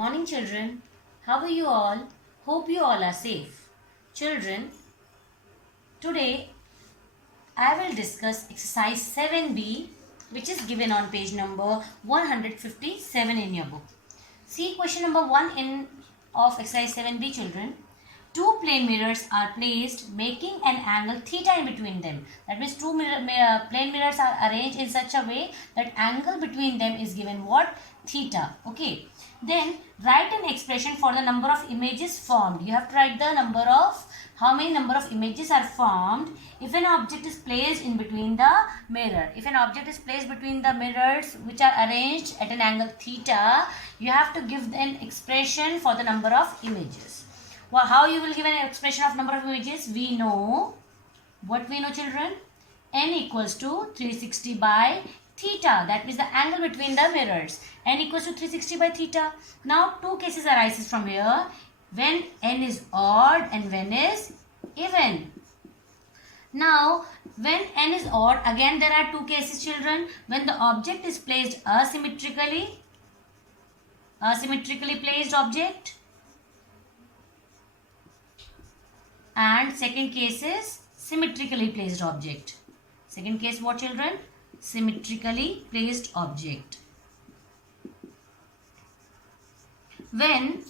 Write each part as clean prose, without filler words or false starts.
morning, children. How are you all? Hope you all are safe. Children, today I will discuss exercise 7b, which is given on page number 157 in your book. See question number 1 in of exercise 7b, children. Two plane mirrors are placed making an angle theta in between them. That means two plane mirrors are arranged in such a way that angle between them is given what? Theta. Okay. Then write an expression for the number of images formed. You have to write the number of how many number of images are formed if an object is placed in between the mirror. If an object is placed between the mirrors which are arranged at an angle theta, you have to give an expression for the number of images. Well, how you will give an expression of number of images? We know, what we know, children? N equals to 360 by theta. That means the angle between the mirrors. N equals to 360 by theta. Now, two cases arises from here. When N is odd and when is even. Now, when N is odd, again there are two cases, children. When the object is placed asymmetrically placed object. And second case is symmetrically placed object. Second case what, children? Symmetrically placed object. When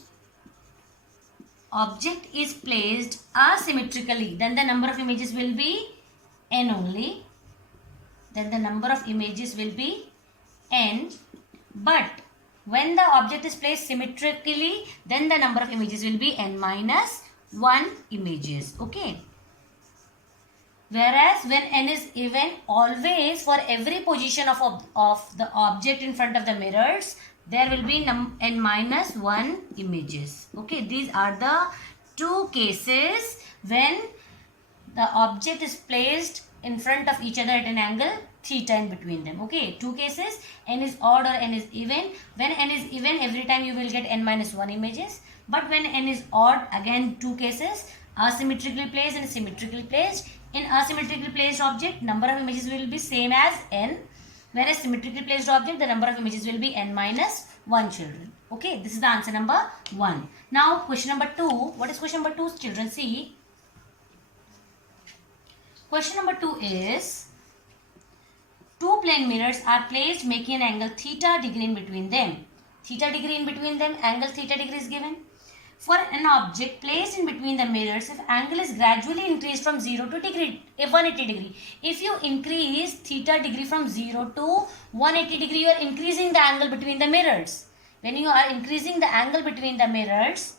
object is placed asymmetrically, then the number of images will be n only. Then the number of images will be n. But when the object is placed symmetrically, then the number of images will be n minus 1 images. Okay. Whereas when n is even, always for every position of the object in front of the mirrors, there will be n minus 1 images. Okay. These are the two cases when the object is placed in front of each other at an angle theta in between them. Okay. Two cases. N is odd or n is even. When n is even, every time you will get n minus 1 images. But when n is odd, again two cases, asymmetrically placed and symmetrically placed. In asymmetrically placed object, number of images will be same as n. Whereas symmetrically placed object, the number of images will be n minus 1, children. Okay, this is the answer number 1. Now question number 2. What is question number 2, children? See. Question number 2 is, two plane mirrors are placed making an angle theta degree in between them. Theta degree in between them, angle theta degree is given. For an object placed in between the mirrors, if angle is gradually increased from 0 to 180 degree. If you increase theta degree from 0 to 180 degree, you are increasing the angle between the mirrors. When you are increasing the angle between the mirrors,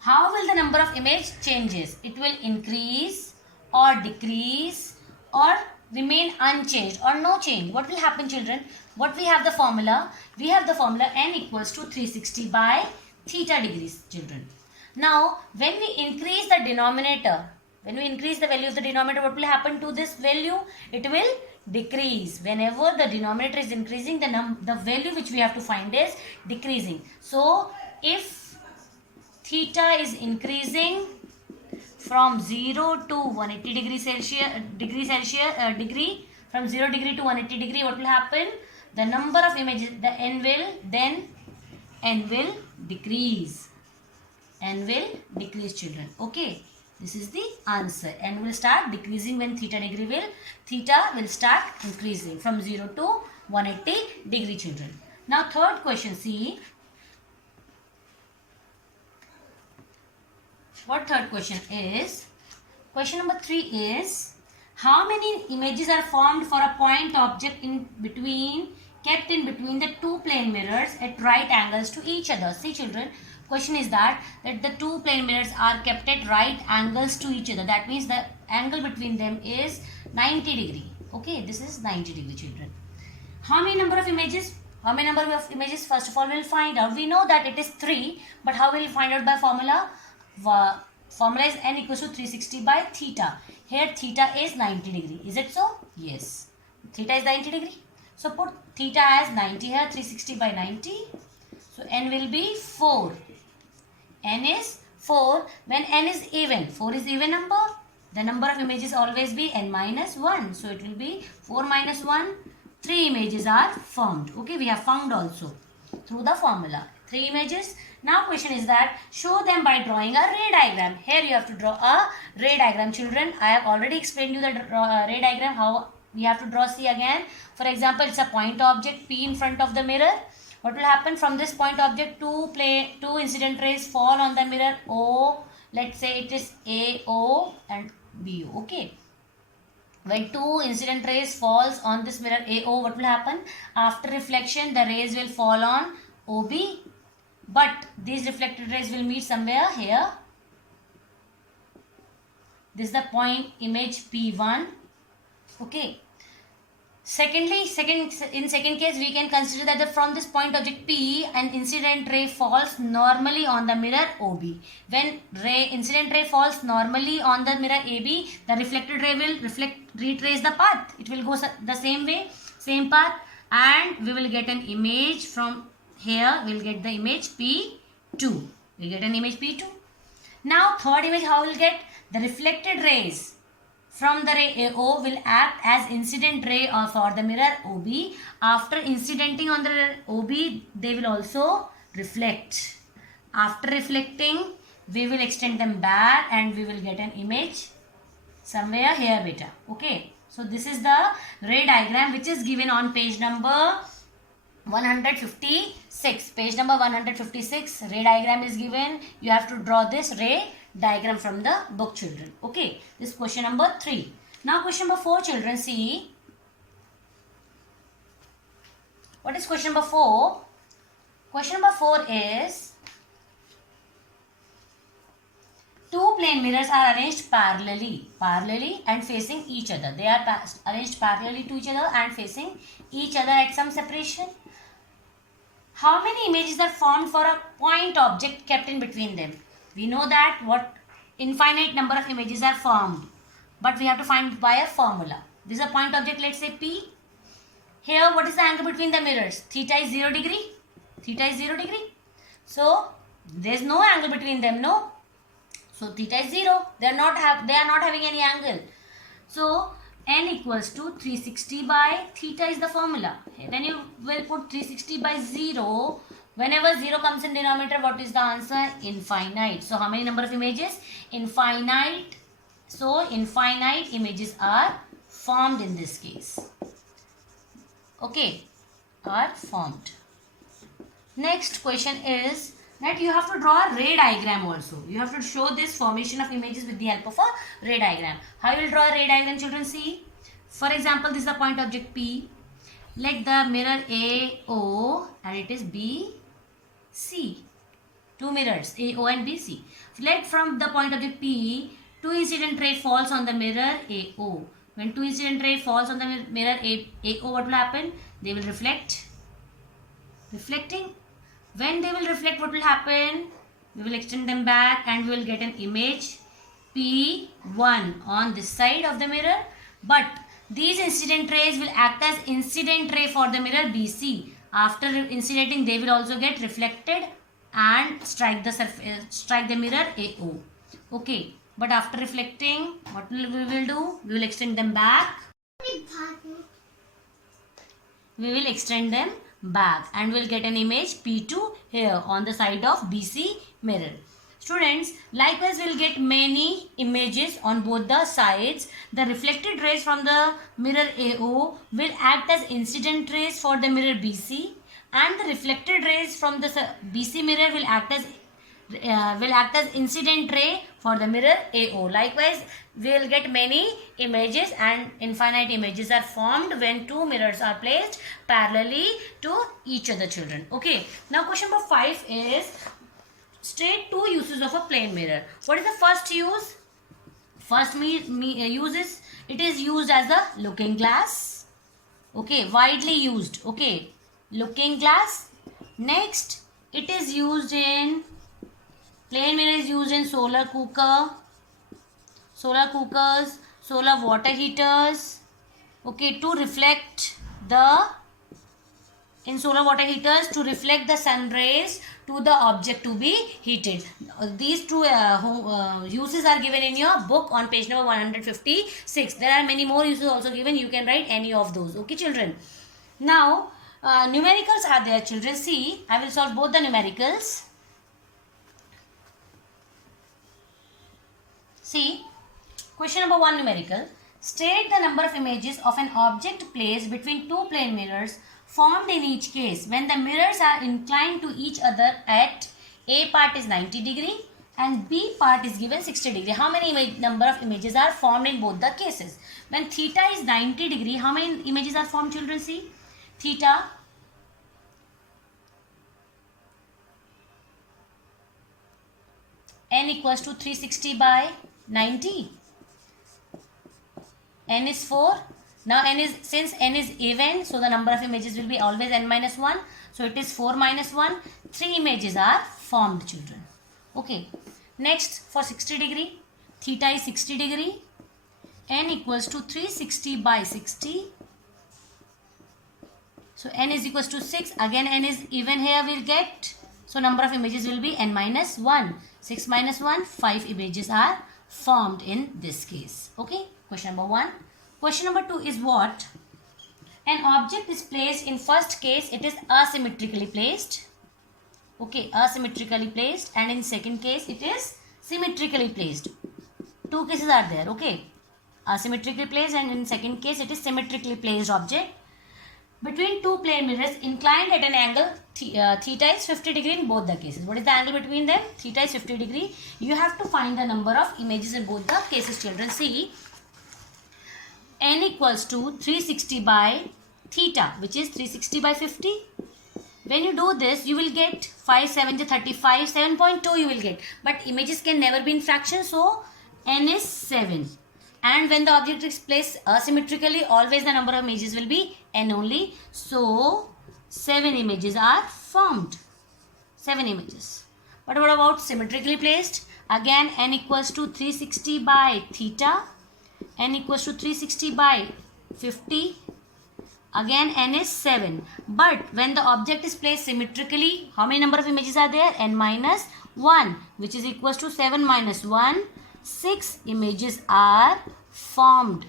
how will the number of image changes? It will increase or decrease or remain unchanged or no change. What will happen, children? What we have the formula? We have the formula n equals to 360 by theta degrees, children. Now, when we increase the denominator, when we increase the value of the denominator, what will happen to this value? It will decrease. Whenever the denominator is increasing, the value which we have to find is decreasing. So, if theta is increasing from 0 to 180 degree, from 0 degree to 180 degree, what will happen? The number of images, the n will decrease. N will decrease, children. Okay. This is the answer. N will start decreasing when theta will start increasing from 0 to 180 degree, children. Now third question, see. What third question is? Question number 3 is, how many images are formed for a point object kept in between the two plane mirrors at right angles to each other? See, children, question is that the two plane mirrors are kept at right angles to each other. That means the angle between them is 90 degree. Okay, this is 90 degree, children. How many number of images? How many number of images? First of all, we'll find out. We know that it is 3, but how will we find out by formula? Formula is n equals to 360 by theta. Here theta is 90 degree. Is it so? Yes. Theta is 90 degree. So put theta as 90 here, 360 by 90. So n will be 4. N is 4. When n is even, 4 is even number, the number of images always be n minus 1. So it will be 4 minus 1. 3 images are formed. Okay, we have found also through the formula. 3 images. Now question is that show them by drawing a ray diagram. Here you have to draw a ray diagram, children. I have already explained you the ray diagram, how we have to draw. See again. For example, it's a point object P in front of the mirror. What will happen from this point object? Two incident rays fall on the mirror O. Let's say it is AO and BO. Okay. When two incident rays falls on this mirror AO, what will happen? After reflection, the rays will fall on OB. But these reflected rays will meet somewhere here. This is the point image P1. Okay. Secondly, in second case, we can consider that from this point object P, an incident ray falls normally on the mirror OB. When incident ray falls normally on the mirror AB, the reflected ray will retrace the path. It will go the same way, same path, and we will get an image from here. We will get the image P2. We get an image P2. Now, third image, how we will get? The reflected rays from the ray AO will act as incident ray for the mirror OB. After incidenting on the OB, they will also reflect. After reflecting, we will extend them back and we will get an image somewhere here, beta. Okay. So this is the ray diagram which is given on page number 156. Page number 156. Ray diagram is given. You have to draw this ray diagram from the book, children. Okay, this is question number 3. Now question number 4, children. See, what is question number 4? Question number 4 is two plane mirrors are arranged parallelly and facing each other. They are arranged parallelly to each other and facing each other at some separation. How many images are formed for a point object kept in between them? We know that what infinite number of images are formed, but we have to find by a formula. This is a point object, let's say P. Here, what is the angle between the mirrors? Theta is 0 degree. Theta is 0 degree. So, there is no angle between them, no? So, theta is 0. They are not having any angle. So, n equals to 360 by theta is the formula. Then you will put 360 by 0. Whenever 0 comes in denominator, what is the answer? Infinite. So, how many number of images? Infinite. So, infinite images are formed in this case. Okay, are formed. Next question is that you have to draw a ray diagram also. You have to show this formation of images with the help of a ray diagram. How you will draw a ray diagram, children? See. For example, this is the point object P. Let the mirror AO and it is BC. Two mirrors AO and BC. Let from the point object P, two incident ray falls on the mirror AO. When two incident ray falls on the mirror AO, what will happen? They will reflect. Reflecting. When they will reflect, what will happen? We will extend them back and we will get an image P1 on this side of the mirror. But these incident rays will act as incident ray for the mirror BC. After incidentating, they will also get reflected and strike the mirror AO. Okay. But after reflecting, what we will do? We will extend them back. We will extend them back and we'll get an image P2 here on the side of BC mirror. Students, likewise we'll get many images on both the sides. The reflected rays from the mirror AO will act as incident rays for the mirror BC, and the reflected rays from the BC mirror will act as incident ray for the mirror AO. Likewise, we will get many images and infinite images are formed when two mirrors are placed parallelly to each other, children. Okay. Now question number 5 is state two uses of a plane mirror. What is the first use? First use is it is used as a looking glass. Okay. Widely used. Okay. Looking glass. Next, it is used in plane mirror is used in solar cookers, solar water heaters. Okay, to reflect in solar water heaters to reflect the sun rays to the object to be heated. These two uses are given in your book on page number 156. There are many more uses also given. You can write any of those. Okay, children. Now, Numericals are there, children. See, I will solve both the numericals. See, question number 1 numerical. State the number of images of an object placed between two plane mirrors formed in each case when the mirrors are inclined to each other at A part is 90 degree and B part is given 60 degree. How many number of images are formed in both the cases? When theta is 90 degree, how many images are formed, children? See, theta n equals to 360 by 90. N is 4. Now n is, since n is even, so the number of images will be always n minus 1. So it is 4 minus 1. 3 images are formed, children. Okay. Next, for 60 degree, theta is 60 degree. N equals to 360 by 60. So n is equals to 6. Again n is even here we'll get. So number of images will be n minus 1. 6 minus 1, 5 images are formed in this case. Okay. Question number 1. Question number 2 is what? An object is placed in first case, it is asymmetrically placed. Okay, asymmetrically placed, and in second case it is symmetrically placed. Two cases are there. Okay, asymmetrically placed, and in second case it is symmetrically placed object between two plane mirrors inclined at an angle theta is 50 degree in both the cases. What is the angle between them? Theta is 50 degree. You have to find the number of images in both the cases, children. See, n equals to 360 by theta, which is 360 by 50. When you do this, you will get 5, 7 to 35, 7.2 you will get. But images can never be in fraction, so n is 7. And when the object is placed asymmetrically, always the number of images will be n only. So 7 images are formed. 7 images. But what about symmetrically placed? Again, n equals to 360 by theta. N equals to 360 by 50. Again, n is 7. But when the object is placed symmetrically, how many number of images are there? N minus 1, which is equals to 7 minus 1. 6 images are formed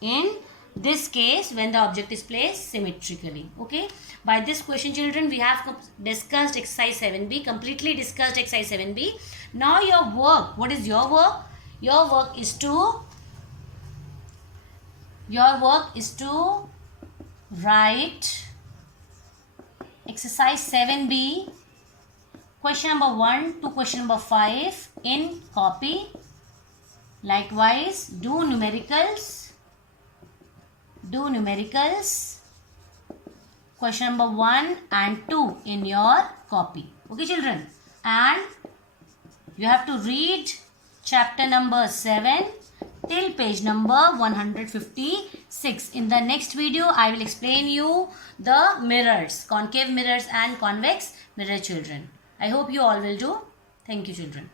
in this case when the object is placed symmetrically. Okay. By this question, children, we have discussed exercise 7b, completely discussed exercise 7b. Now your work, what is your work? Your work is to write exercise 7b, question number 1 to question number 5 in copy. Likewise, do numericals. Question number 1 and 2 in your copy. Okay, children. And you have to read chapter number 7 till page number 156. In the next video, I will explain you the mirrors, concave mirrors and convex mirror, children. I hope you all will do. Thank you, children.